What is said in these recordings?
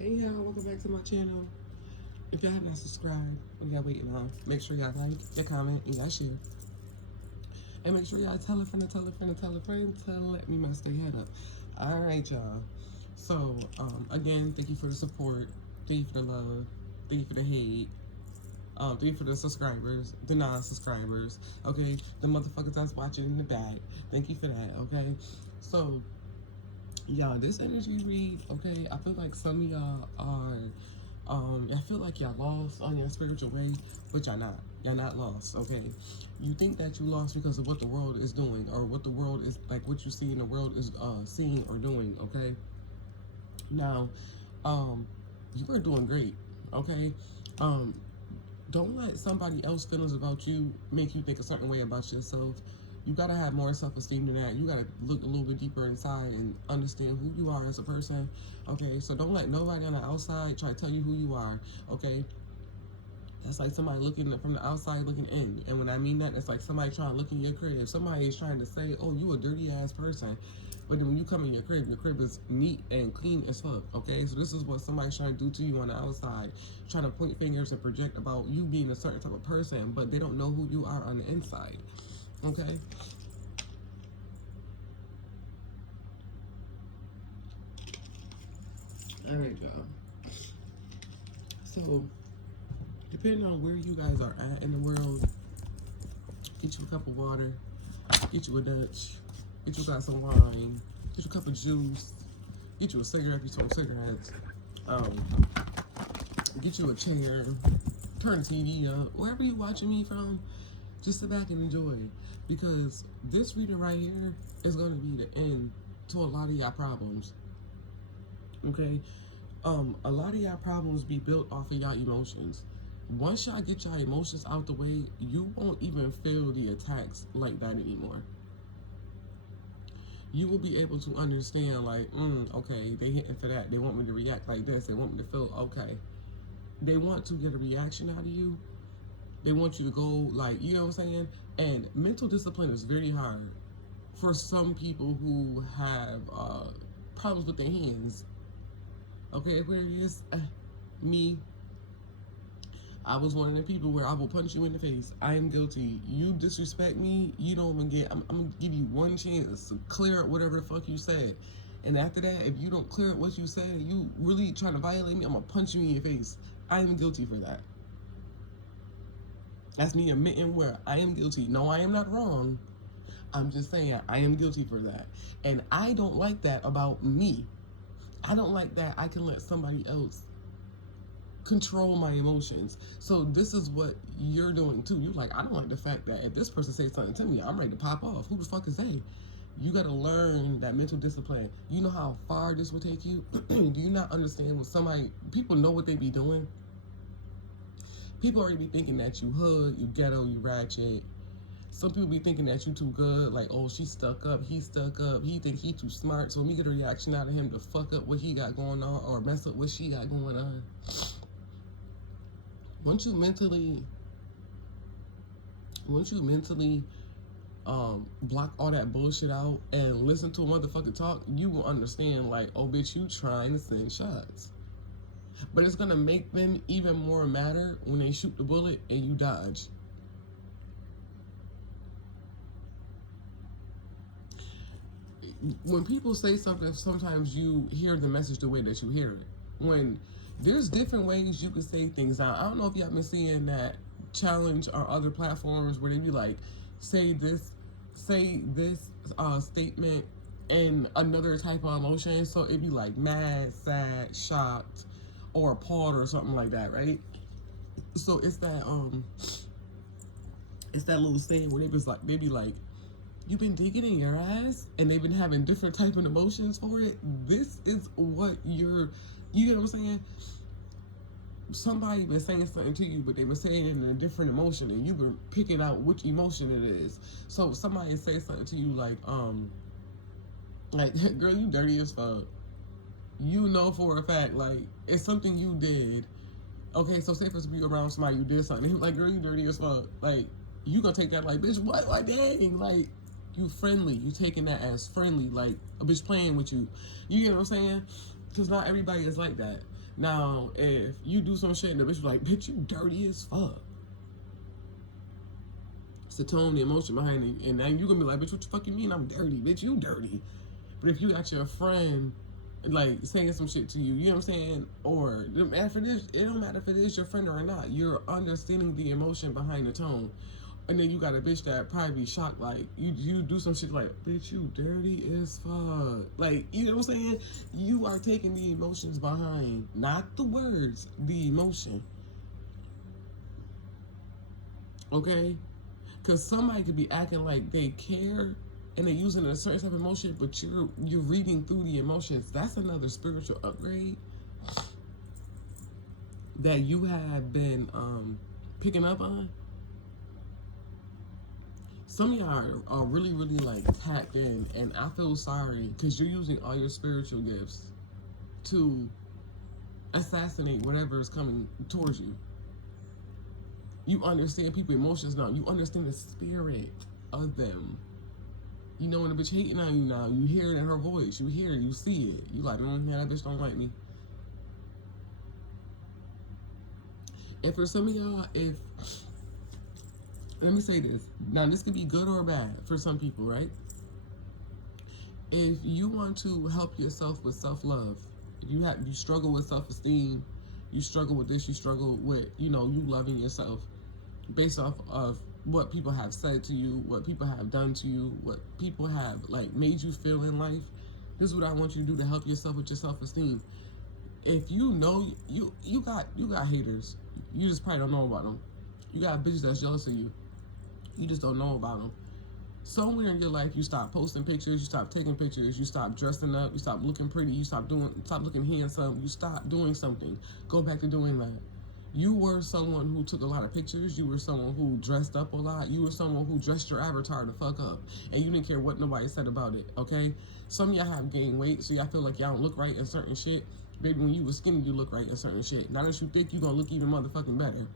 Hey y'all, welcome back to my channel. If y'all have not subscribed, what y'all waiting on? Make sure y'all like, y'all comment, and y'all share. And make sure y'all tell a friend to tell a friend to tell a friend to let me mess their head up. Alright y'all. So, again, thank you for the support. Thank you for the love. Thank you for the hate. Thank you for the subscribers, the non-subscribers, okay? The motherfuckers that's watching in the back. Thank you for that, okay? So, y'all, this energy read, okay, I feel like some of y'all are, I feel like y'all lost on your spiritual way, but y'all not. Y'all not lost, okay? You think that you lost because of what the world is doing, or what the world is, like, what you see in the world is seeing or doing, okay? Now, you are doing great, okay? Don't let somebody else's feelings about you make you think a certain way about yourself. You gotta have more self-esteem than that. You gotta look a little bit deeper inside and understand who you are as a person. Okay, so don't let nobody on the outside try to tell you who you are. Okay, that's like somebody looking from the outside looking in. And when I mean that, it's like somebody trying to look in your crib. Somebody is trying to say, oh, you a dirty ass person. But then when you come in your crib is neat and clean as fuck, okay? So this is what somebody's trying to do to you on the outside, trying to point fingers and project about you being a certain type of person, but they don't know who you are on the inside, okay? All right, y'all. So, depending on where you guys are at in the world, get you a cup of water, get you a Dutch, get you a glass of wine, get you a cup of juice, get you a cigarette if you smoke cigarettes, get you a chair, turn the TV up, wherever you're watching me from, just sit back and enjoy. Because this reading right here is going to be the end to a lot of y'all problems. Okay? A lot of y'all problems be built off of y'all emotions. Once y'all get y'all emotions out the way, you won't even feel the attacks like that anymore. You will be able to understand, like, okay, they hitting for that. They want me to react like this. They want me to feel okay. They want to get a reaction out of you. They want you to go, like, you know what I'm saying? And mental discipline is very hard for some people who have problems with their hands. Okay, Aquarius, me, I was one of the people where I will punch you in the face. I am guilty. You disrespect me, you don't even get, I'm gonna give you one chance to clear up whatever the fuck you said. And after that, if you don't clear up what you said, you really trying to violate me, I'm gonna punch you in your face. I am guilty for that. That's me admitting where I am guilty. No, I am not wrong. I'm just saying I am guilty for that. And I don't like that about me. I don't like that I can let somebody else control my emotions. So this is what you're doing too. You're like, I don't like the fact that if this person says something to me, I'm ready to pop off. Who the fuck is they? You gotta learn that mental discipline. You know how far this would take you? Do you not understand what somebody, people know what they be doing? People already be thinking that you hood, you ghetto, you ratchet. Some people be thinking that you too good, like, oh, she stuck up, he stuck up, he think he too smart, so let me get a reaction out of him to fuck up what he got going on or mess up what she got going on. Once you mentally block all that bullshit out and listen to a motherfucker talk, you will understand, like, oh, bitch, you trying to send shots. But it's gonna make them even more matter when they shoot the bullet and you dodge. When people say something, sometimes you hear the message the way that you hear it. When there's different ways you can say things out. I don't know if y'all been seeing that challenge or other platforms where they be like, say this statement in another type of emotion. So it'd be like mad, sad, shocked, or appalled or something like that, right? So it's that little saying where they be like, you've been digging in your ass, and they've been having different type of emotions for it. This is what you know what I'm saying? Somebody been saying something to you, but they been saying it in a different emotion, and you've been picking out which emotion it is. So if somebody say something to you like, girl, you dirty as fuck. You know for a fact, like, it's something you did. Okay, so say for you around somebody, you did something, like, girl, you dirty as fuck. Like, you gonna take that like, bitch, what? Like, dang, like, you friendly. You taking that as friendly, like a bitch playing with you. You get what I'm saying? Because not everybody is like that. Now, if you do some shit and the bitch is like, bitch, you dirty as fuck. It's the tone, the emotion behind it. And then you gonna be like, bitch, what the fuck you mean I'm dirty? Bitch, you dirty. But if you got your friend like saying some shit to you, you know what I'm saying? Or it don't matter if it is your friend or not, you're understanding the emotion behind the tone. And then you got a bitch that probably be shocked, like, you do some shit like, bitch, you dirty as fuck. Like, you know what I'm saying? You are taking the emotions behind, not the words, the emotion. Okay? Because somebody could be acting like they care and they're using a certain type of emotion, but you're reading through the emotions. That's another spiritual upgrade that you have been picking up on. Some of y'all are really, really like tapped in, and I feel sorry because you're using all your spiritual gifts to assassinate whatever is coming towards you. You understand people's emotions now. You understand the spirit of them. You know when a bitch hating on you now, you hear it in her voice. You hear it, you see it. You like, yeah, that bitch don't like me. And for some of y'all, let me say this. Now, this could be good or bad for some people, right? If you want to help yourself with self-love, if you struggle with self-esteem, you struggle with this, you struggle with, you loving yourself based off of what people have said to you, what people have done to you, what people have like made you feel in life. This is what I want you to do to help yourself with your self-esteem. If you know you got haters, you just probably don't know about them. You got bitches that's jealous of you. You just don't know about them. Somewhere in your life, you stop posting pictures, you stop taking pictures, you stop dressing up, you stop looking pretty, you stop looking handsome, you stop doing something. Go back to doing that. You were someone who took a lot of pictures, you were someone who dressed up a lot, you were someone who dressed your avatar to fuck up, and you didn't care what nobody said about it, okay? Some of y'all have gained weight, so y'all feel like y'all don't look right in certain shit. Maybe when you were skinny, you look right in certain shit. Now that you think you gonna look even motherfucking better,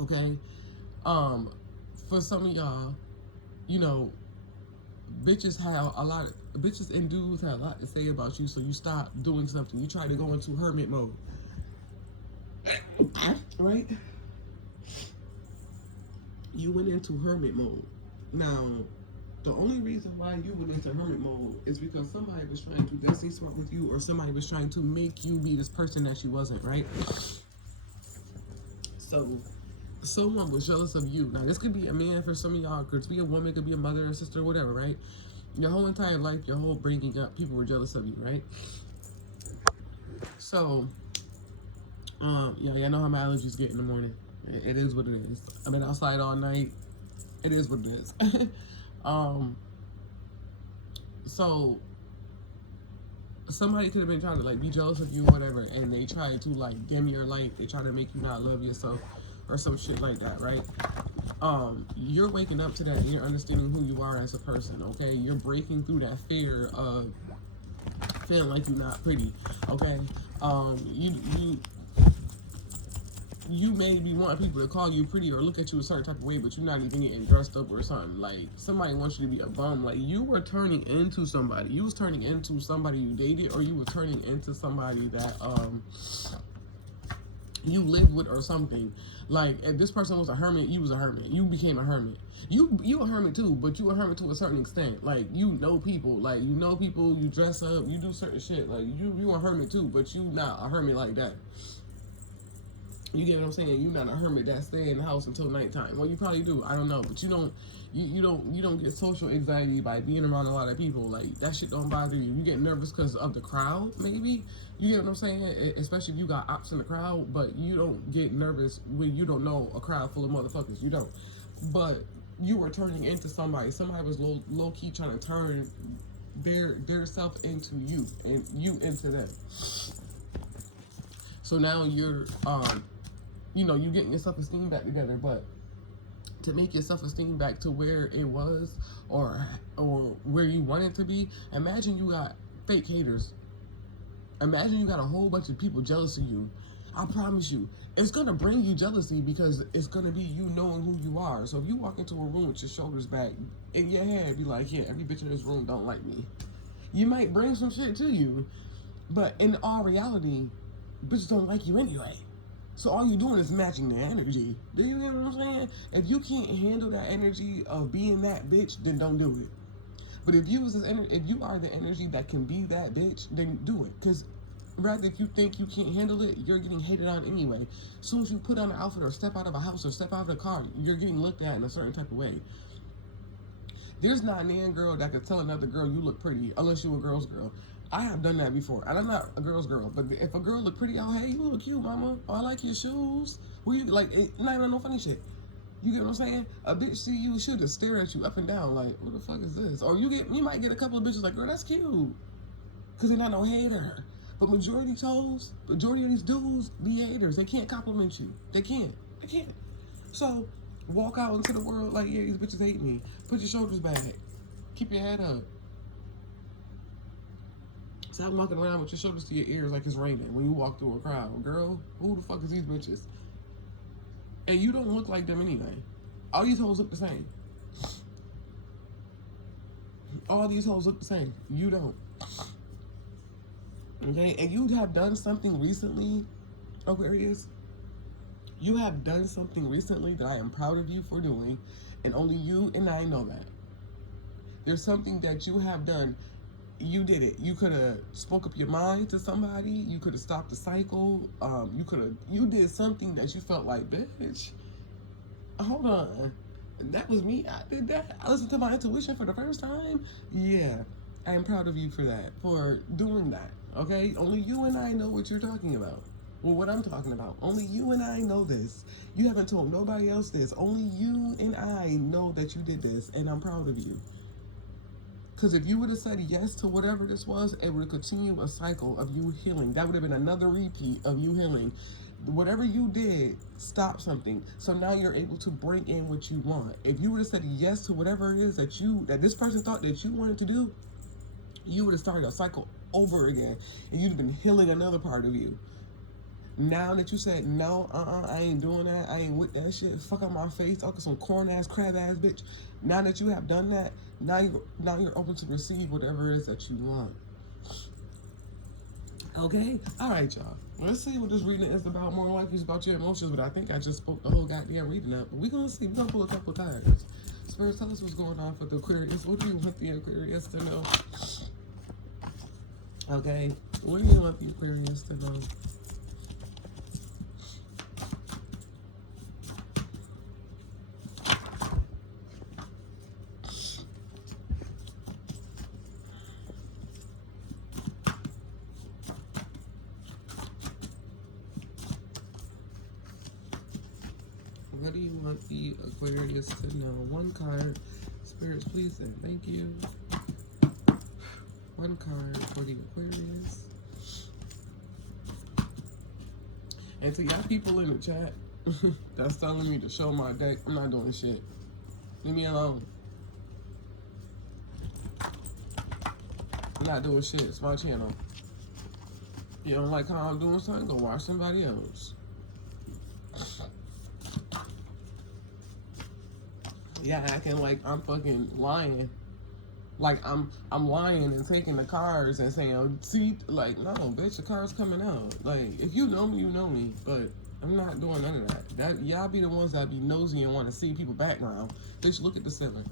okay? For some of y'all, bitches and dudes have a lot to say about you, so you stop doing something. You try to go into hermit mode. Right? You went into hermit mode. Now, the only reason why you went into hermit mode is because somebody was trying to destiny swap with you, or somebody was trying to make you be this person that you wasn't, right? So, someone was jealous of you. Now, this could be a man for some of y'all, could be a woman, could be a mother or sister, whatever, right? Your whole entire life, your whole bringing up, people were jealous of you, right? So, yeah, I know how my allergies get in the morning. It is what it is. I've been outside all night. It is what it is. So somebody could have been trying to like be jealous of you, whatever, and they try to like dim your light. They try to make you not love yourself or some shit like that, right? You're waking up to that and you're understanding who you are as a person, okay? You're breaking through that fear of feeling like you're not pretty, okay? You maybe want people to call you pretty or look at you a certain type of way, but you're not even getting dressed up or something. Like, somebody wants you to be a bum. Like, you were turning into somebody. You was turning into somebody you dated, or you were turning into somebody that, you lived with or something. Like, if this person was a hermit, you was a hermit. You became a hermit. You a hermit too, but you a hermit to a certain extent. Like, you know people. Like, you dress up, you do certain shit. Like, you a hermit too, but you not a hermit like that. You get what I'm saying? You're not a hermit that stay in the house until nighttime. Well, you probably do. I don't know, but you don't get social anxiety by being around a lot of people. Like, that shit don't bother you. You get nervous because of the crowd, maybe. You get what I'm saying? Especially if you got ops in the crowd, but you don't get nervous when you don't know a crowd full of motherfuckers. You don't. But you were turning into somebody. Somebody was low key trying to turn their self into you and you into them. So now you're you getting your self-esteem back together, but to make your self-esteem back to where it was or where you want it to be, imagine you got fake haters. Imagine you got a whole bunch of people jealous of you. I promise you, it's going to bring you jealousy because it's going to be you knowing who you are. So if you walk into a room with your shoulders back, in your head, be like, yeah, every bitch in this room don't like me. You might bring some shit to you, but in all reality, bitches don't like you anyway. So all you're doing is matching the energy. Do you get what I'm saying? If you can't handle that energy of being that bitch, then don't do it. But if you if you are the energy that can be that bitch, then do it. Because rather, if you think you can't handle it, you're getting hated on anyway. As soon as you put on an outfit or step out of a house or step out of a car, you're getting looked at in a certain type of way. There's not a man girl that could tell another girl you look pretty unless you're a girl's girl. I have done that before, and I'm not a girl's girl. But if a girl look pretty, oh hey, you look cute, mama. Oh, I like your shoes. Where you like? Not even no funny shit. You get what I'm saying? A bitch see you, she'll just stare at you up and down like, what the fuck is this? Or you might get a couple of bitches like, girl, that's cute, cause they're not no hater. But majority of these dudes be haters. They can't compliment you. They can't. So walk out into the world like, yeah, these bitches hate me. Put your shoulders back. Keep your head up. Stop walking around with your shoulders to your ears like it's raining when you walk through a crowd. Girl, who the fuck is these bitches? And you don't look like them anyway. All these hoes look the same. All these hoes look the same. You don't. Okay? And you have done something recently, Aquarius. You have done something recently that I am proud of you for doing. And only you and I know that. There's something that you have done. You did it. You could have spoke up your mind to somebody. You could have stopped the cycle. You did something that you felt like, bitch, hold on. That was me. I did that. I listened to my intuition for the first time. Yeah, I am proud of you for that, for doing that. Okay? Only you and I know what you're talking about. Well, what I'm talking about. Only you and I know this. You haven't told nobody else this. Only you and I know that you did this, and I'm proud of you. Because if you would have said yes to whatever this was, it would continue a cycle of you healing. That would have been another repeat of you healing. Whatever you did, stop something. So now you're able to bring in what you want. If you would have said yes to whatever it is that this person thought that you wanted to do, you would have started a cycle over again. And you'd have been healing another part of you. Now that you said, no, I ain't doing that. I ain't with that shit. Fuck on my face. Talking some corn ass, crab ass bitch. Now that you have done that, now you're open to receive whatever it is that you want. Okay? All right, y'all. Let's see what this reading is about. More likely it's about your emotions, but I think I just spoke the whole goddamn reading up. But we're going to see. We're going to pull a couple cards. Spirit, tell us what's going on for the Aquarius. What do you want the Aquarius to know? Okay? What do you want the Aquarius to know? What do you want the Aquarius to know? One card. Spirits, please and thank you. One card for the Aquarius. And to y'all people in the chat that's telling me to show my deck, I'm not doing shit. Leave me alone. I'm not doing shit. It's my channel. You don't like how I'm doing something? Go watch somebody else. Yeah, acting like I'm fucking lying. Like I'm lying and taking the cards and saying, oh, see, like, no, bitch, the card's coming out. Like, if you know me, you know me. But I'm not doing none of that. Y'all be the ones that be nosy and want to see people's background. Bitch, look at the ceiling.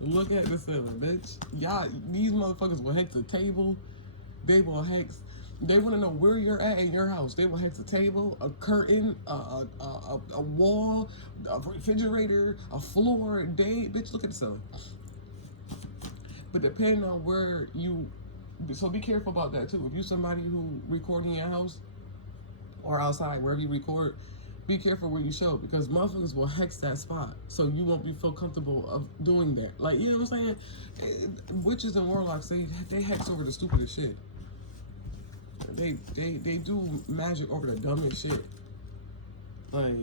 Look at the ceiling, bitch. Y'all, these motherfuckers will hex the table. They will hex. They want to know where you're at in your house. They will hex a table, a curtain, a wall, a refrigerator, a floor. Bitch, look at the ceiling. But depending on where you, so be careful about that too. If you're somebody who recording in your house or outside, wherever you record, be careful where you show, because motherfuckers will hex that spot, so you won't feel comfortable of doing that. Like, you know what I'm saying? Witches and warlocks, they hex over the stupidest shit. They do magic over the dumbest shit. Like,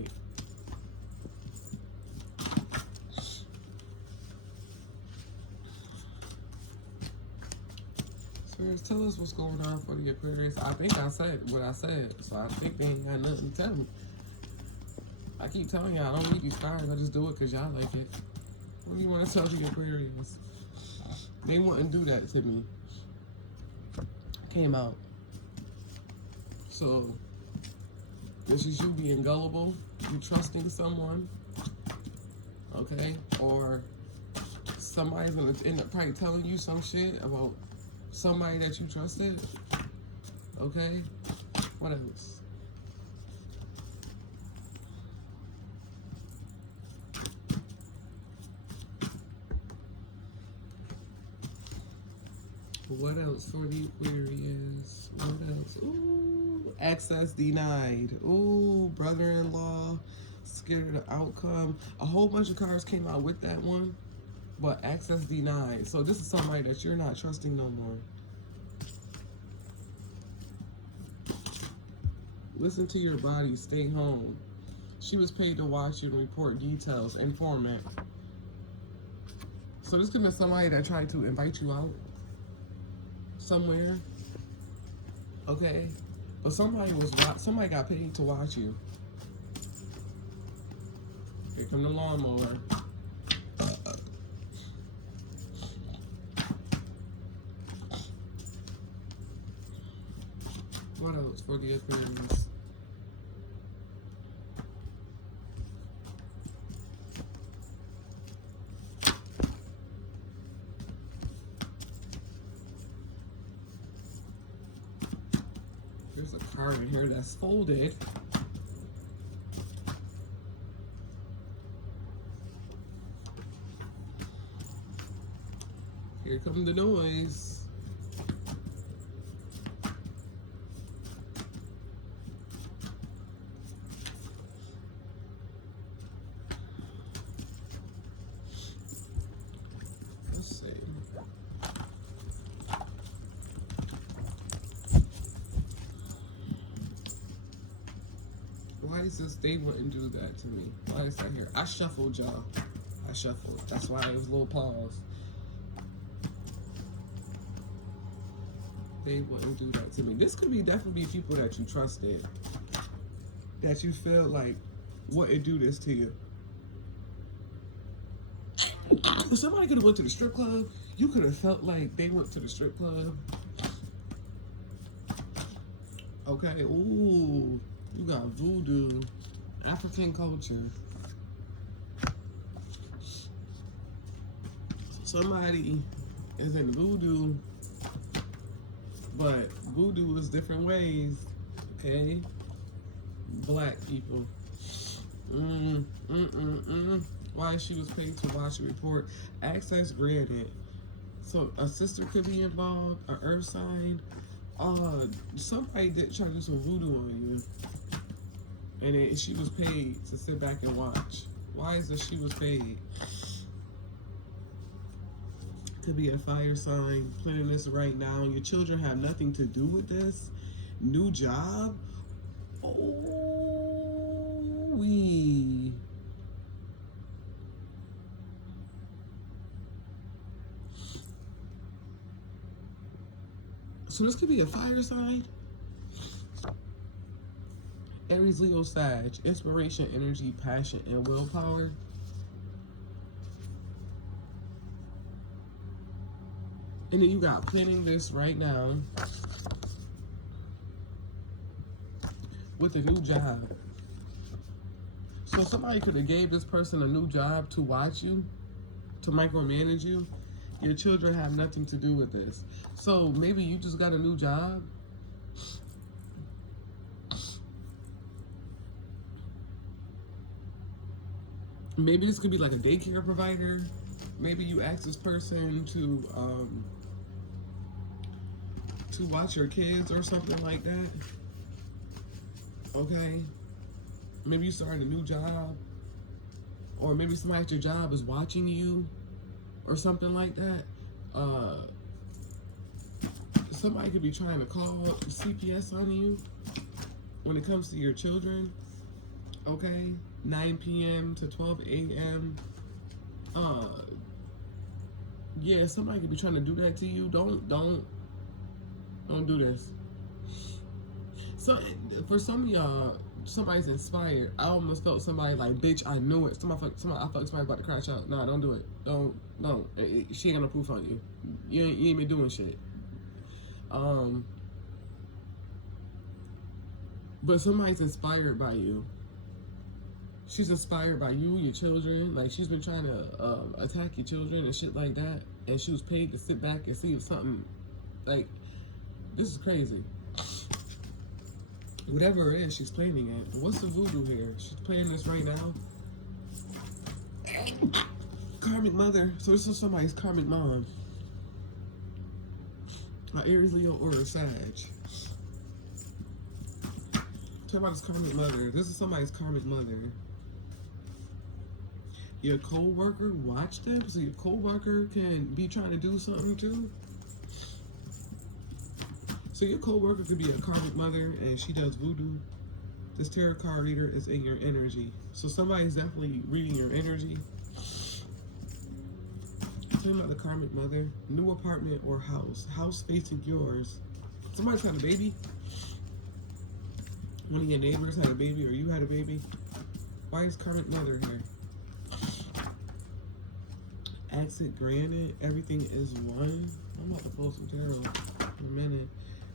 Spirits, tell us what's going on for the Aquarius. I think I said what I said, so I think they ain't got nothing to tell me. I keep telling y'all, I don't read these cards. I just do it because y'all like it. What do you want to tell the Aquarius? They wouldn't do that to me. came out. So this is you being gullible, you trusting someone, okay? Or somebody's gonna end up probably telling you some shit about somebody that you trusted, okay? What else? What else for the Aquarius? What else? Ooh, access denied. Ooh, brother-in-law, scared of the outcome. A whole bunch of cards came out with that one, but access denied. So this is somebody that you're not trusting no more. Listen to your body, stay home. She was paid to watch you and report details and format. So this could be somebody that tried to invite you out somewhere, okay? But somebody got paid to watch you. Here come the lawnmower. What else for the Aquarius? There's a card in here that's folded. Here comes the noise. Let's see. Why is this? They wouldn't do that to me. Why is that here? I shuffled, y'all. I shuffled. That's why it was a little pause. They wouldn't do that to me. This could be definitely people that you trusted, that you feel like wouldn't do this to you. If somebody could have went to the strip club, you could have felt like they went to the strip club. Okay, ooh, you got voodoo, African culture. Somebody is in voodoo, but voodoo is different ways, okay? Black people. Why she was paid to watch a report. Access granted. So a sister could be involved, an earth sign. Somebody did try to do some voodoo on you. And then she was paid to sit back and watch. Why is it she was paid? Could be a fire sign, planning this right now. Your children have nothing to do with this. New job. Oh, we. So this could be a fire sign. Aries, Leo, Sag. Inspiration, energy, passion, and willpower. And then you got planning this right now with a new job. So somebody could have gave this person a new job to watch you, to micromanage you. Your children have nothing to do with this. So maybe you just got a new job. Maybe this could be like a daycare provider. Maybe you ask this person to watch your kids or something like that. Okay. Maybe you started a new job. Or maybe somebody at your job is watching you or something like that. Somebody could be trying to call CPS on you when it comes to your children. Okay. 9 p.m. to 12 a.m. Yeah, somebody could be trying to do that to you. Don't do this. So for some of y'all, somebody's inspired. I almost felt somebody like, bitch, I knew it. I felt like somebody about to crash out. Nah, don't do it. Don't. She ain't got no proof on you. You ain't been doing shit. But somebody's inspired by you. She's inspired by you, your children. Like, she's been trying to attack your children and shit like that. And she was paid to sit back and see if something, like, this is crazy. Whatever it is, she's planning it. What's the voodoo here? She's planning this right now. Karmic mother. So this is somebody's karmic mom. My Aries, Leo, or a Sag. Talk about his karmic mother. This is somebody's karmic mother. Your co-worker, watch them. So your co-worker can be trying to do something too. So your co-worker could be a karmic mother and she does voodoo. This tarot card reader is in your energy. So somebody's definitely reading your energy. Tell me about the karmic mother. New apartment or house. House facing yours. Somebody's had a baby. One of your neighbors had a baby or you had a baby. Why is karmic mother here? Exit granted. Everything is one. I'm about to pull some tarot in a minute.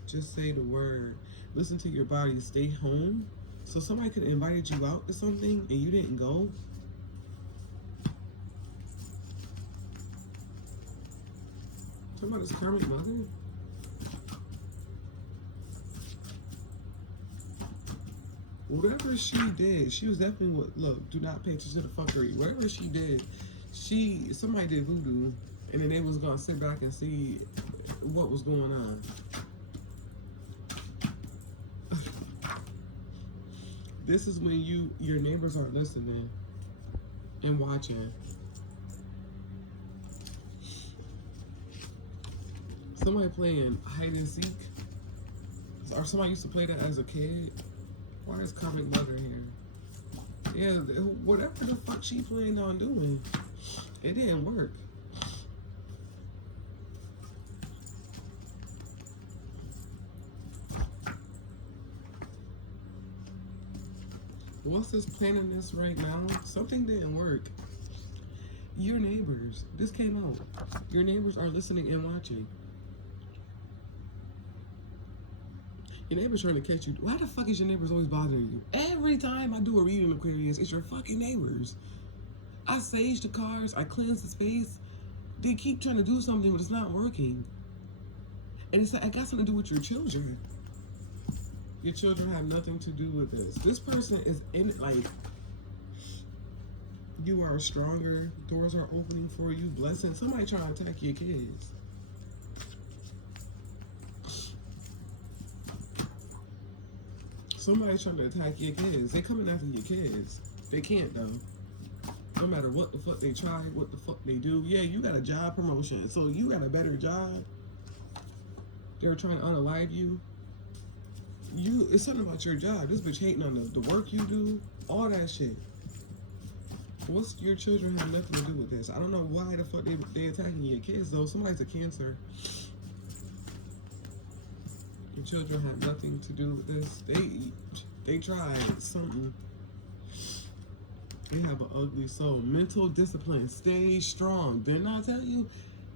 Just say the word. Listen to your body. Stay home. So somebody could have invited you out to something and you didn't go. Talk about this karmic mother. Whatever she did, she was definitely what. Look, do not pay attention to the fuckery. Whatever she did, somebody did voodoo, and then they was gonna sit back and see what was going on. This is when your neighbors are listening and watching. Somebody playing hide and seek, or somebody used to play that as a kid. Why is karmic mother here? Yeah, whatever the fuck she planned on doing, it didn't work. What's this planning this right now? Something didn't work. Your neighbors, this came out. Your neighbors are listening and watching. Your neighbor's trying to catch you. Why the fuck is your neighbors always bothering you? Every time I do a reading, Aquarius, it's your fucking neighbors. I sage the cards, I cleanse the space. They keep trying to do something, but it's not working. And it's like, I got something to do with your children. Your children have nothing to do with this. This person is in it, like, you are stronger. Doors are opening for you. Blessings. Somebody trying to attack your kids. Somebody's trying to attack your kids. They're coming after your kids. They can't, though. No matter what the fuck they try, what the fuck they do. Yeah, you got a job promotion, so you got a better job. They're trying to unalive you. It's something about your job. This bitch hating on the work you do. All that shit. What's your children have nothing to do with this? I don't know why the fuck they attacking your kids, though. Somebody's a Cancer. Your children have nothing to do with this. They tried something. They have an ugly soul. Mental discipline. Stay strong. Didn't I tell you?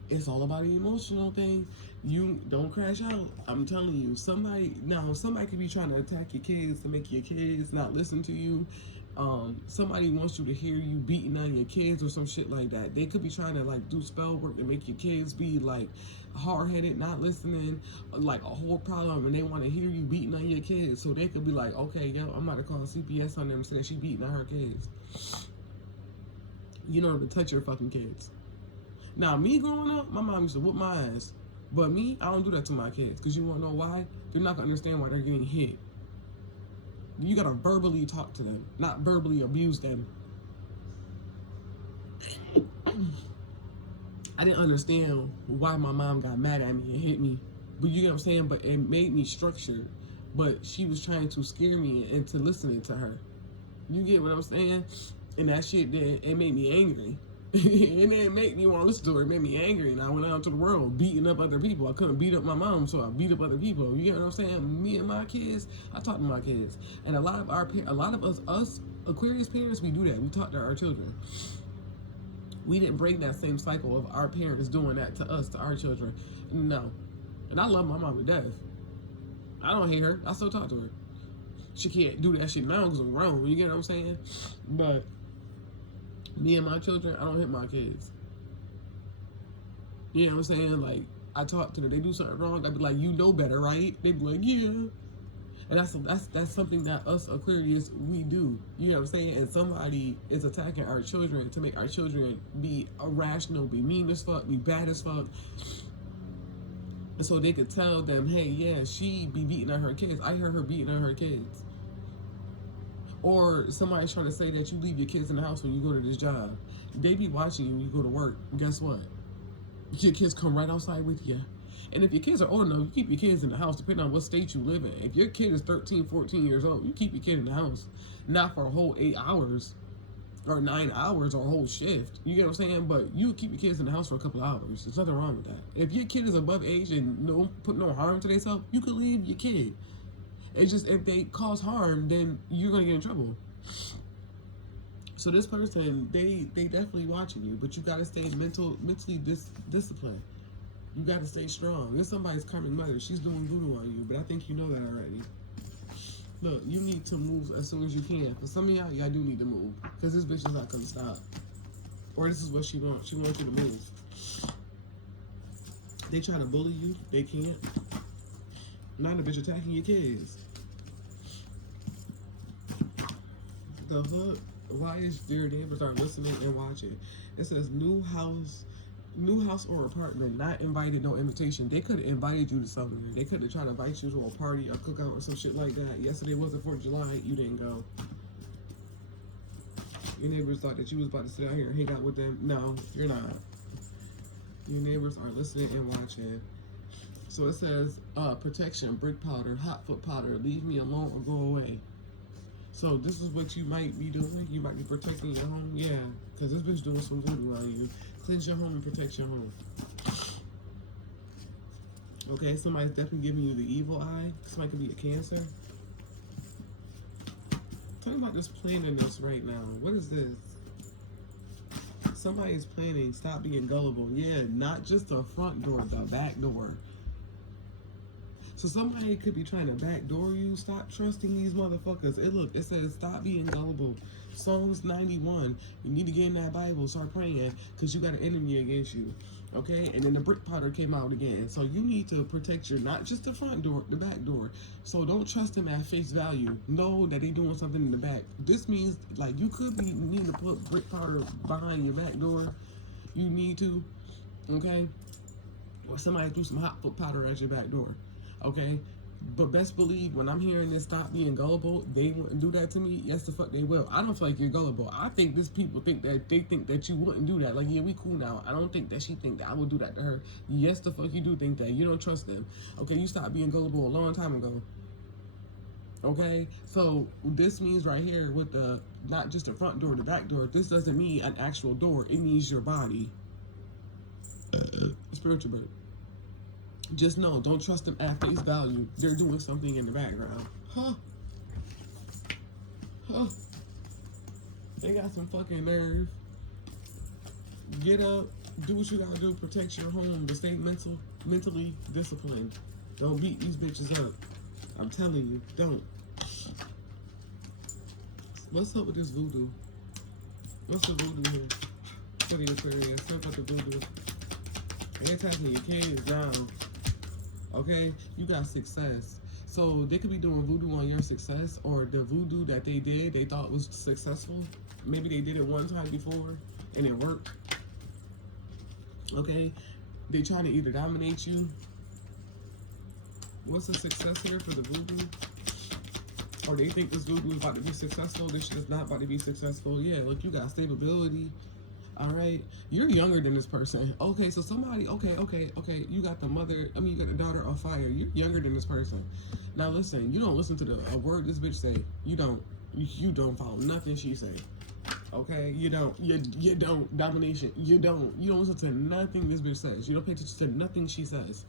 It's all about the emotional thing. You don't crash out. I'm telling you. Somebody could be trying to attack your kids to make your kids not listen to you. Somebody wants you to hear you beating on your kids or some shit like that. They could be trying to like do spell work to make your kids be like hard-headed, not listening, like a whole problem, and they want to hear you beating on your kids. So they could be like, okay, yo, I'm about to call CPS on them saying she beating on her kids. You know, to touch your fucking kids. Now, me growing up, my mom used to whoop my ass. But me, I don't do that to my kids. Because you want to know why? They're not going to understand why they're getting hit. You got to verbally talk to them, not verbally abuse them. I didn't understand why my mom got mad at me and hit me. But you get what I'm saying? But it made me structured. But she was trying to scare me into listening to her. You get what I'm saying? And that shit, it made me angry. And it made me want to listen to her. It made me angry. And I went out into the world beating up other people. I couldn't beat up my mom, so I beat up other people. You get what I'm saying? Me and my kids, I talk to my kids. And a lot of us Aquarius parents, we do that. We talk to our children. We didn't break that same cycle of our parents doing that to us, to our children. No. And I love my mom to death. I don't hate her. I still talk to her. She can't do that shit now because I'm grown. You get what I'm saying? But me and my children, I don't hit my kids. You know what I'm saying? Like, I talk to them. They do something wrong, I'd be like, you know better, right? They'd be like, yeah. And that's something that us Aquarius, we do. You know what I'm saying? And somebody is attacking our children to make our children be irrational, be mean as fuck, be bad as fuck. And so they could tell them, hey, yeah, she be beating on her kids. I heard her beating on her kids. Or somebody's trying to say that you leave your kids in the house when you go to this job. They be watching you when you go to work. Guess what? Your kids come right outside with you. And if your kids are old enough, you keep your kids in the house depending on what state you live in. If your kid is 13, 14 years old, you keep your kid in the house. Not for a whole 8 hours or 9 hours or a whole shift. You get what I'm saying? But you keep your kids in the house for a couple of hours. There's nothing wrong with that. If your kid is above age and don't put no harm to themselves, you can leave your kid. It's just if they cause harm, then you're going to get in trouble. So this person, they definitely watching you, but you got to stay mentally disciplined. You got to stay strong. There's somebody's karmic mother. She's doing voodoo on you, but I think you know that already. Look, you need to move as soon as you can. For some of y'all do need to move, because this bitch is not going to stop. Or this is what she wants. She wants you to move. They try to bully you. They can't. Now the bitch attacking your kids. The fuck? Why is their neighbors are listening and watching? It says new house or apartment, not invited, no invitation. They could have invited you to somewhere. They could have tried to invite you to a party or cookout or some shit like that. Yesterday wasn't 4th of July. You didn't go. Your neighbors thought that you was about to sit out here and hang out with them. No, you're not. Your neighbors are listening and watching. So it says, protection, brick powder, hot foot powder, leave me alone or go away. So this is what you might be doing. You might be protecting your home. Yeah, because this bitch doing some voodoo on you. Cleanse your home and protect your home. Okay, somebody's definitely giving you the evil eye. Somebody could be a Cancer. Talking about this planniness right now. What is this? Somebody is planning. Stop being gullible. Yeah, not just the front door, the back door. So somebody could be trying to backdoor you. Stop trusting these motherfuckers. It says stop being gullible. Psalms 91. You need to get in that Bible. Start praying because you got an enemy against you. Okay? And then the brick powder came out again. So you need to protect your, not just the front door, the back door. So don't trust them at face value. Know that they doing something in the back. This means like you could be need to put brick powder behind your back door. You need to. Okay? Or somebody threw some hot foot powder at your back door. Okay, but best believe when I'm hearing this stop being gullible, they wouldn't do that to me. Yes, the fuck they will. I don't feel like you're gullible. I think these people think that you wouldn't do that. Like, yeah, we cool now. I don't think that she think that I would do that to her. Yes, the fuck you do think that. You don't trust them. Okay, you stopped being gullible a long time ago. Okay, so this means right here with the, not just the front door, the back door, this doesn't mean an actual door. It means your body. Spiritual bird. Just know, don't trust them at face value. They're doing something in the background. Huh? They got some fucking nerve. Get up, do what you gotta do, protect your home, but stay mentally disciplined. Don't beat these bitches up. I'm telling you, don't. What's up with this voodoo? What's the voodoo here? For the Aquarius, talk about the voodoo. They're attacking your kids now. Okay, you got success. So they could be doing voodoo on your success, or the voodoo that they did, they thought was successful. Maybe they did it one time before and it worked. Okay, they trying to either dominate you. What's the success here for the voodoo? Or they think this voodoo is about to be successful. This shit is not about to be successful. Yeah, look, you got stability. All right, you're younger than this person. Okay, so somebody, okay, you got the you got the daughter of fire. You're younger than this person. Now listen, you don't listen to a word this bitch say. You don't follow nothing she say. Okay, you don't, domination, you don't listen to nothing this bitch says. You don't pay attention to nothing she says.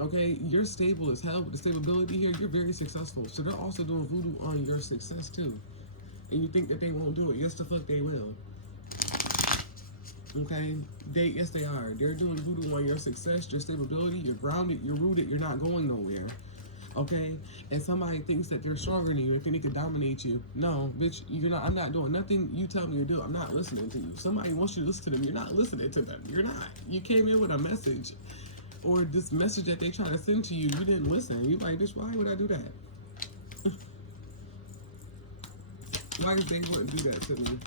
Okay, you're stable as hell with the stability here. You're very successful. So they're also doing voodoo on your success too. And you think that they won't do it. Yes, the fuck they will. Okay, yes they are. They're doing voodoo on your success, your stability, you're grounded, you're rooted, you're not going nowhere. Okay, and somebody thinks that they're stronger than you, they think they can dominate you. No, bitch, you're not. I'm not doing nothing you tell me to do. I'm not listening to you. Somebody wants you to listen to them. You're not listening to them. You're not. You came in with a message, or this message that they try to send to you. You didn't listen. You like, bitch, why would I do that? Why they wouldn't do that to me?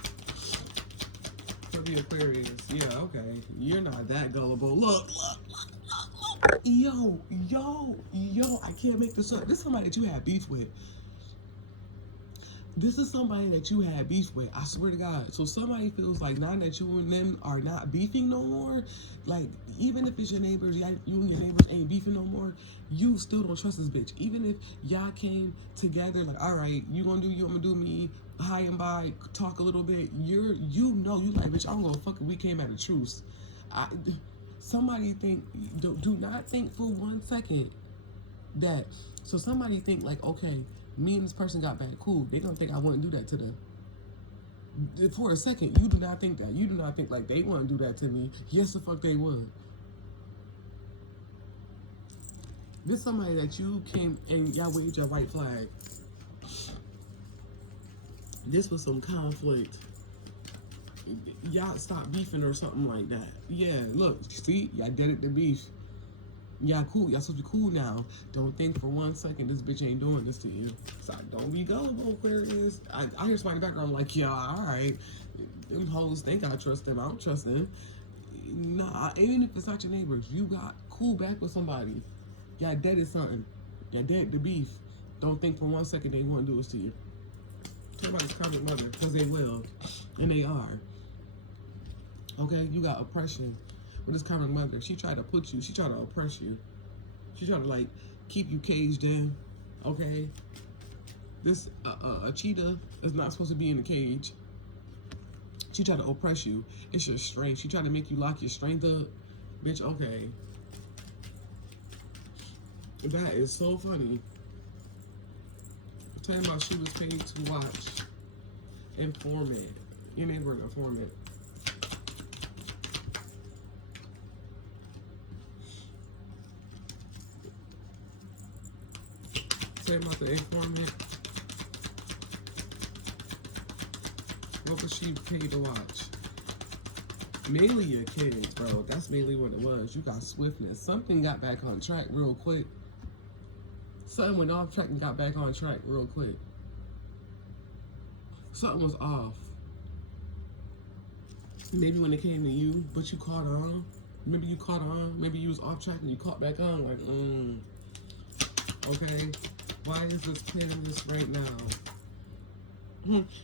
For the Aquarius, yeah, okay. You're not that gullible. Look. Yo, I can't make this up. This is somebody that you had beef with. This is somebody that you had beef with. I swear to God. So somebody feels like now that you and them are not beefing no more, like even if it's your neighbors, you and your neighbors ain't beefing no more, you still don't trust this bitch. Even if y'all came together, like, all right, you gonna do you, I'm gonna do me, high and by, talk a little bit. You like, bitch, I'm gonna fuck it. We came at a truce. Somebody think, do not think for 1 second that, so somebody think like, okay, me and this person got back, cool. They don't think I wouldn't do that to them. For a second, you do not think that. You do not think like they wouldn't do that to me. Yes, the fuck they would. This somebody that you came and y'all waved your white flag. This was some conflict. Y'all stop beefing or something like that. Yeah, look, see, y'all did it to beef. Y'all cool. Y'all supposed to be cool now. Don't think for 1 second this bitch ain't doing this to you. So don't be gullible, Aquarius. I hear somebody in the background like, yeah, all right. Them hoes think I trust them. I don't trust them. Nah, even if it's not your neighbors, you got cool back with somebody. Y'all dead is something. Y'all dead to beef. Don't think for 1 second they won't do this to you. Talk about this karmic mother, because they will. And they are. Okay, you got oppression. With this karmic mother, she tried to oppress you. She tried to like keep you caged in. Okay, this a cheetah is not supposed to be in a cage. She tried to oppress you. It's your strength. She tried to make you lock your strength up, bitch. Okay, that is so funny. I'm talking about she was paid to watch informant. Your neighbor an informant. Say about the informant. What was she paid to watch? Mainly your kids, bro. That's mainly what it was. You got swiftness. Something got back on track real quick. Something went off track and got back on track real quick. Something was off. Maybe when it came to you, but you caught on. Maybe you caught on. Maybe you was off track and you caught back on. Like, okay. Why is this playing this right now?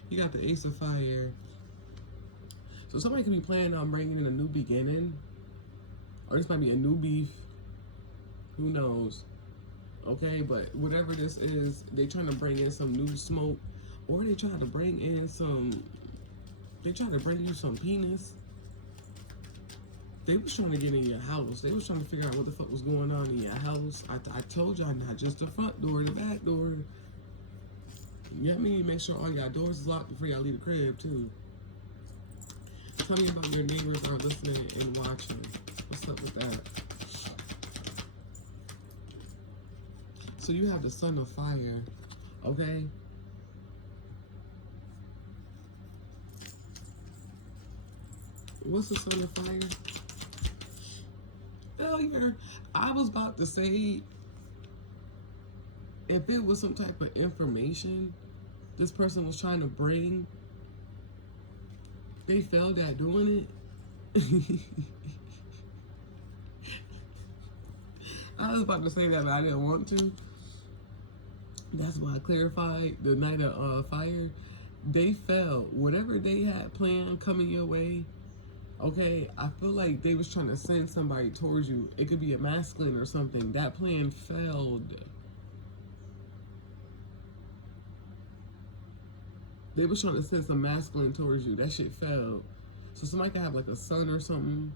You got the Ace of Fire. So somebody could be planning on bringing in a new beginning. Or this might be a new beef. Who knows? Okay, but whatever this is, they trying to bring in some new smoke. Or they trying to bring in some... They trying to bring you some penis. They was trying to get in your house. They was trying to figure out what the fuck was going on in your house. I told y'all not just the front door, the back door. You know what I mean? Make sure all y'all doors is locked before y'all leave the crib too. Tell me about your neighbors are listening and watching. What's up with that? So you have the Son of Fire, okay? What's the Son of Fire? Failure. I was about to say, if it was some type of information this person was trying to bring, they failed at doing it. I was about to say that, but I didn't want to. That's why I clarified the Night of Fire. They failed. Whatever they had planned coming your way, okay, I feel like they was trying to send somebody towards you. It could be a masculine or something. That plan failed. They was trying to send some masculine towards you. That shit failed. So somebody could have like a son or something.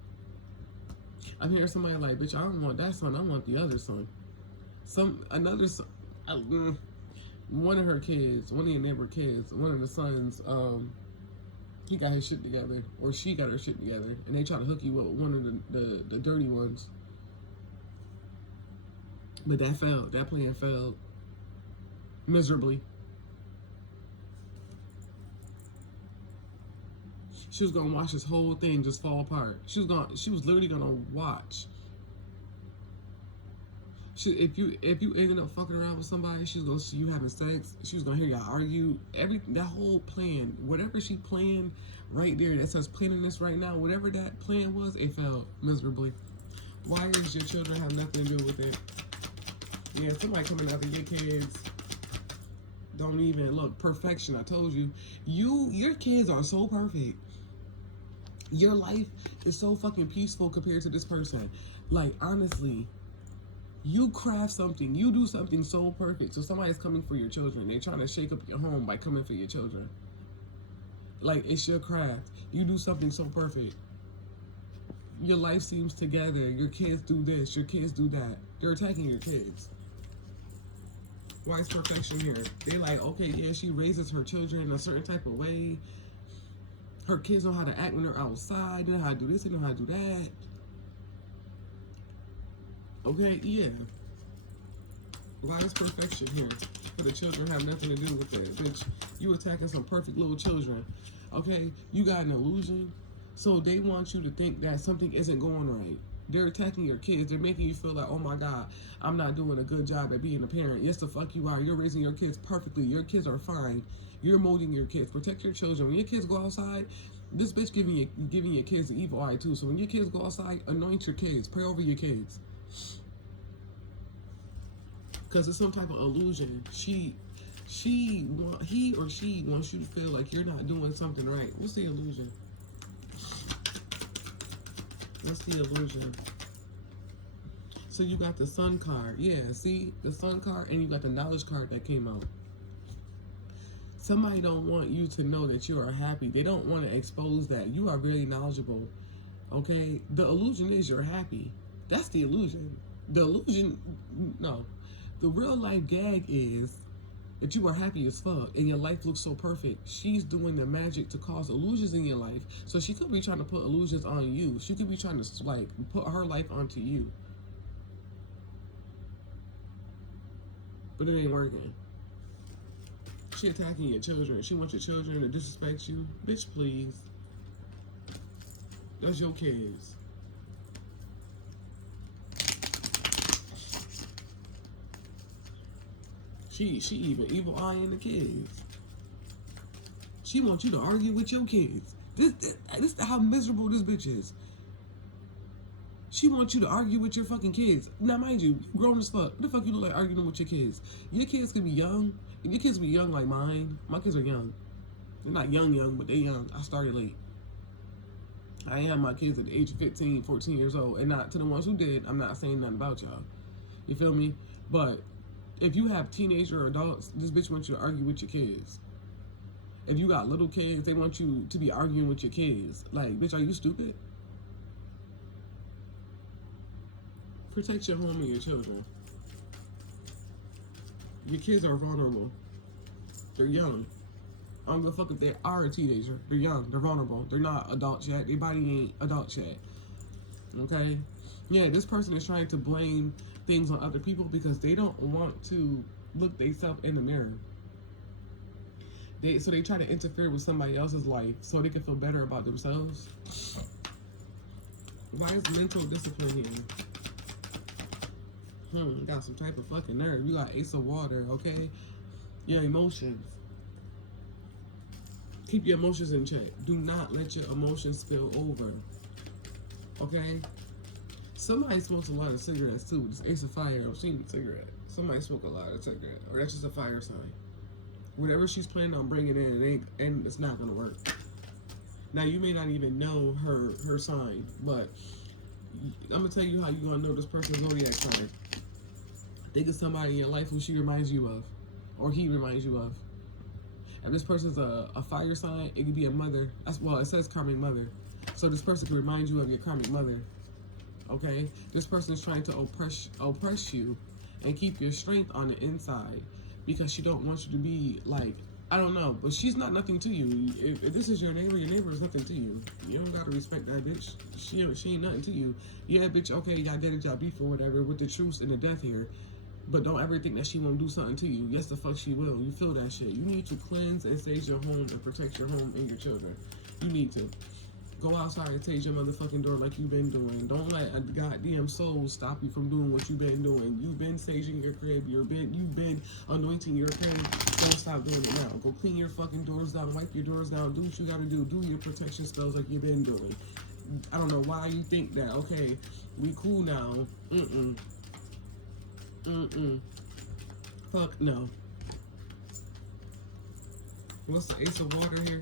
I'm hearing somebody like, bitch, I don't want that son. I want the other son. Another son. One of her kids, one of your neighbor kids, one of the sons, he got his shit together, or she got her shit together, and they try to hook you up with one of the dirty ones. But that failed. That plan failed miserably. She was gonna watch this whole thing just fall apart. She was literally gonna watch. If you ended up fucking around with somebody, she's gonna see you having sex. She was gonna hear y'all argue. That whole plan, whatever she planned right there, that says planning this right now, whatever that plan was, it failed miserably. Why does your children have nothing to do with it? Yeah, somebody coming after your kids. Don't even look. Perfection. I told you. Your kids are so perfect. Your life is so fucking peaceful compared to this person. Like, honestly, you craft something, you do something so perfect. So somebody's coming for your children. They're trying to shake up your home by coming for your children. Like, it's your craft. You do something so perfect. Your life seems together. Your kids do this, your kids do that. They're attacking your kids. Why is perfection here? They like, okay, yeah, she raises her children in a certain type of way. Her kids know how to act when they're outside. They know how to do this, they know how to do that. Okay, yeah. Why is perfection here? For the children have nothing to do with it. Bitch, you attacking some perfect little children. Okay, you got an illusion. So they want you to think that something isn't going right. They're attacking your kids. They're making you feel like, oh my God, I'm not doing a good job at being a parent. Yes, the fuck you are. You're raising your kids perfectly. Your kids are fine. You're molding your kids. Protect your children. When your kids go outside, this bitch giving your kids the evil eye too. So when your kids go outside, anoint your kids. Pray over your kids. Because it's some type of illusion. He or she wants you to feel like you're not doing something right. What's the illusion? What's the illusion? So you got the sun card. Yeah, see? The sun card, and you got the knowledge card that came out. Somebody don't want you to know that you are happy. They don't want to expose that. You are very knowledgeable. Okay? The illusion is you're happy. That's the illusion. The illusion, no. The real life gag is that you are happy as fuck and your life looks so perfect. She's doing the magic to cause illusions in your life. So she could be trying to put illusions on you. She could be trying to like put her life onto you. But it ain't working. She attacking your children. She wants your children to disrespect you. Bitch, please. That's your kids. She even evil eyeing the kids. She wants you to argue with your kids. This is how miserable this bitch is. She wants you to argue with your fucking kids. Now, mind you, grown as fuck. What the fuck you look like arguing with your kids? Your kids could be young. And your kids be young like mine. My kids are young. They're not young, but they're young. I started late. I had my kids at the age of 15, 14 years old. And not to the ones who did, I'm not saying nothing about y'all. You feel me? But if you have teenager or adults, this bitch wants you to argue with your kids. If you got little kids, they want you to be arguing with your kids. Like, bitch, are you stupid? Protect your home and your children. Your kids are vulnerable. They're young. I don't give a fuck if they are a teenager. They're young. They're vulnerable. They're not adults yet. Their body ain't adults yet. Okay? Yeah, this person is trying to blame things on other people because they don't want to look themselves in the mirror. So they try to interfere with somebody else's life so they can feel better about themselves. Why is mental discipline here? Got some type of fucking nerve. You got Ace of Water, okay? Your emotions. Keep your emotions in check. Do not let your emotions spill over. Okay? Somebody smokes a lot of cigarettes too. This Ace of Fire, I'm seeing a cigarette. Somebody smoke a lot of cigarette. Or that's just a fire sign. Whatever she's planning on bringing in, it's not gonna work. Now you may not even know her sign, but I'm gonna tell you how you're gonna know this person's zodiac sign. Think of somebody in your life who she reminds you of, or he reminds you of. If this person's a fire sign, it could be a mother. Well, it says karmic mother. So this person can remind you of your karmic mother. Okay? This person is trying to oppress you and keep your strength on the inside because she don't want you to be like, I don't know, but she's not nothing to you. If this is your neighbor is nothing to you. You don't gotta respect that bitch. She ain't nothing to you. Yeah, bitch, okay, y'all get it, y'all beef or whatever with the truth and the death here. But don't ever think that she won't do something to you. Yes, the fuck she will. You feel that shit. You need to cleanse and sage your home and protect your home and your children. You need to. Go outside and sage your motherfucking door like you've been doing. Don't let a goddamn soul stop you from doing what you've been doing. You've been saging your crib. You've been anointing your crib. Don't stop doing it now. Go clean your fucking doors down. Wipe your doors down. Do what you gotta do. Do your protection spells like you've been doing. I don't know why you think that. Okay, we cool now. Fuck no. What's the Ace of Water here?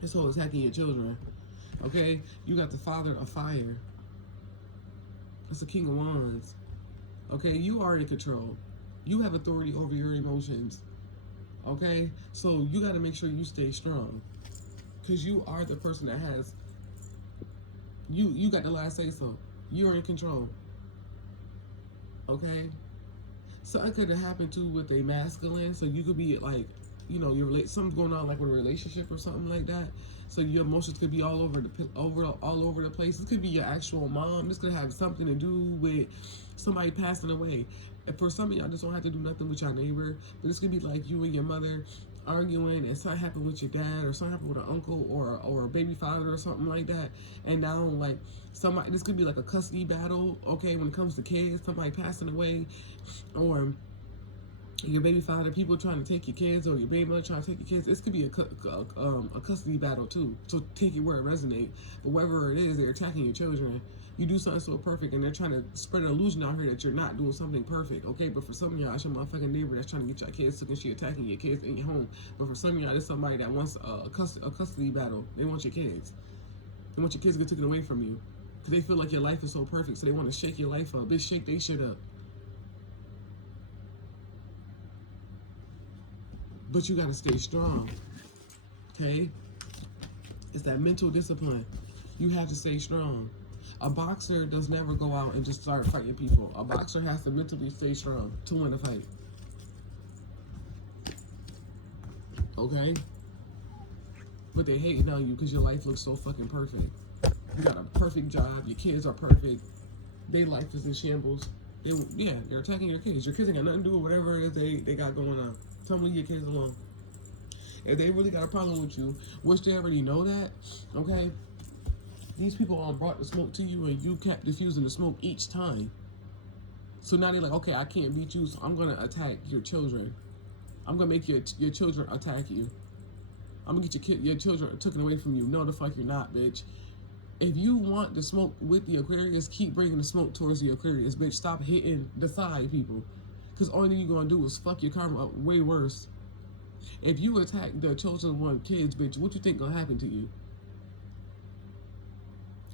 This whole attacking your children. Okay? You got the Father of Fire. It's the King of Wands. Okay? You are in control. You have authority over your emotions. Okay? So you got to make sure you stay strong. Because you are the person that has... You got the last say so. You're in control. Okay? Something could have happened too with a masculine. So you could be like... You know, something's going on like with a relationship or something like that. So your emotions could be all over the place. This could be your actual mom. This could have something to do with somebody passing away. And for some of y'all, this don't have to do nothing with your neighbor. But this could be like you and your mother arguing, and something happened with your dad, or something happened with an uncle, or a baby father, or something like that. And now, like somebody, this could be like a custody battle. Okay, when it comes to kids, somebody passing away, or your baby father, people trying to take your kids, or your baby mother trying to take your kids. This could be a custody battle too. So take it where it resonates. But wherever it is, they're attacking your children. You do something so perfect, and they're trying to spread an illusion out here that you're not doing something perfect. Okay, but for some of y'all, it's your motherfucking neighbor that's trying to get your kids took, and she attacking your kids in your home. But for some of y'all, it's somebody that wants a custody battle. They want your kids. They want your kids to get taken away from you because they feel like your life is so perfect. So they want to shake your life up. Bitch, shake they shit up. But you gotta stay strong, okay? It's that mental discipline. You have to stay strong. A boxer does never go out and just start fighting people. A boxer has to mentally stay strong to win a fight. Okay? But they hating on you because your life looks so fucking perfect. You got a perfect job. Your kids are perfect. Their life is in shambles. They're attacking your kids. Your kids ain't got nothing to do with whatever it is they got going on. Tell them to leave your kids alone. If they really got a problem with you, which they already know that, okay? These people brought the smoke to you, and you kept diffusing the smoke each time. So now they're like, okay, I can't beat you, so I'm gonna attack your children. I'm gonna make your children attack you. I'm gonna get your children taken away from you. No, the fuck you're not, bitch. If you want the smoke with the Aquarius, keep bringing the smoke towards the Aquarius, bitch. Stop hitting the side people. Because all you're going to do is fuck your karma up way worse. If you attack the chosen one kids, bitch, what you think going to happen to you?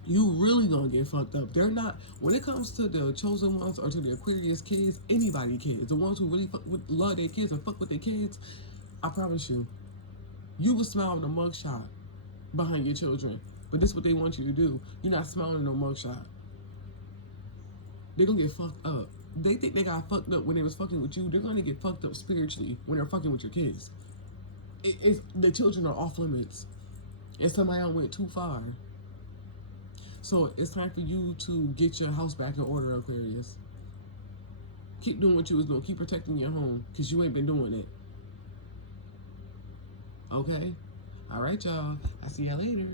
You really going to get fucked up. They're not, when it comes to the chosen ones or to the Aquarius kids, anybody kids, the ones who really love their kids and fuck with their kids, I promise you, you will smile in a mugshot behind your children. But this is what they want you to do. You're not smiling in no mugshot. They're going to get fucked up. They think they got fucked up when they was fucking with you. They're going to get fucked up spiritually when they're fucking with your kids. The children are off limits. And somebody else went too far. So it's time for you to get your house back in order, Aquarius. Keep doing what you was doing. Keep protecting your home because you ain't been doing it. Okay? All right, y'all. I'll see y'all later.